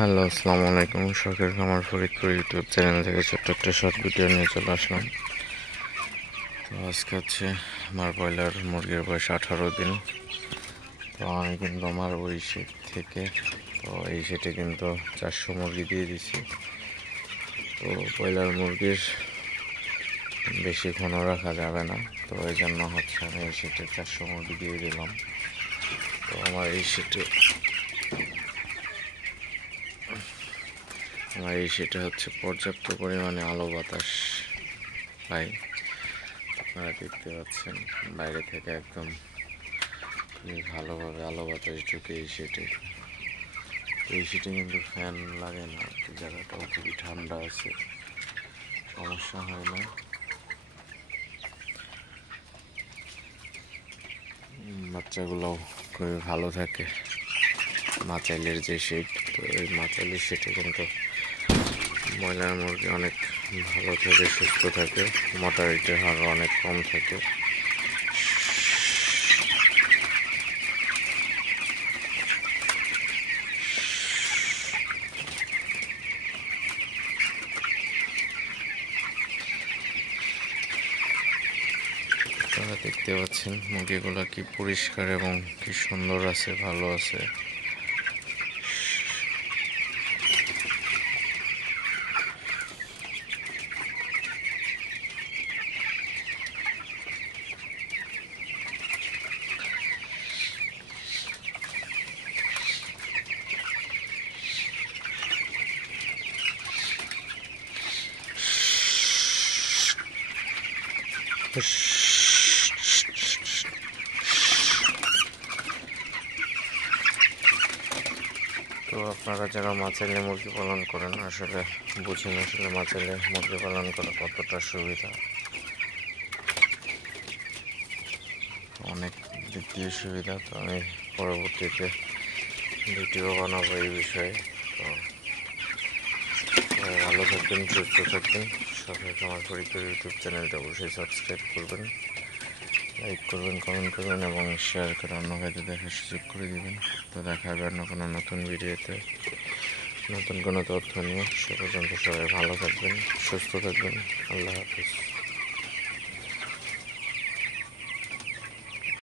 Hello, আসসালামু আলাইকুম। শখের খামার ফরিদপুর ইউটিউব চ্যানেল থেকে ছোট্ট একটা শর্ট ভিডিও নিয়ে চলে আসলাম। তো আজকে হচ্ছে আমার ব্রয়লার মুরগির বয়স 18 দিন। তো আমি কিন্তু আমার ওই শেড থেকে এই শেডে কিন্তু 400 মুরগি দিয়ে দিছি। তো ব্রয়লার মুরগির বেশি ঘন রাখা যাবে না, তো এই জন্য হচ্ছে আমি এই শেডে 400 মুরগি দিয়ে দিলাম। তো আমার এই শেডে হচ্ছে পর্যাপ্ত পরিমাণে আলো বাতাস পাই। আপনারা দেখতে পাচ্ছেন বাইরে থেকে একদম খুবই ভালোভাবে আলো বাতাস ঢুকে এই শেডে কিন্তু ফ্যান লাগে না, জায়গাটাও খুবই ঠান্ডা আছে, সমস্যা হয় না। বাচ্চাগুলোও খুবই ভালো থাকে। মাচাইলের যে শেড, তো এই মাচাইলের শেডে কিন্তু ব্রয়লার মুরগি অনেক ভালো থাকে, সুস্থ থাকে, মর্টালিটির হার অনেক কম থাকে। আপনারা দেখতে পাচ্ছেন মুরগিগুলো কি পরিষ্কার এবং কি সুন্দর আছে, ভালো আছে। তো আপনারা যারা মাচাইলে মুরগি পালন করেন আসলে বুঝেন আসলে মাচাইলে মুরগি পালন করা কতটা সুবিধা। অনেক দিক দিয়ে সুবিধা। তো আমি পরবর্তীতে ভিডিও বানাবো এই বিষয়ে। তো ভালো থাকবেন, সুস্থ থাকবেন। সবাই আমার ফরিদপুর ইউটিউব চ্যানেলটা অবশ্যই সাবস্ক্রাইব করবেন, লাইক করবেন, কমেন্ট করবেন এবং শেয়ার করে অন্য ভাইদের দেখার সুযোগ করে দিবেন। তো দেখা হবে অন্য কোনো নতুন ভিডিওতে নতুন কোনো তথ্য নিয়ে। সে পর্যন্ত সবাই ভালো থাকবেন, সুস্থ থাকবেন। আল্লাহ হাফিজ।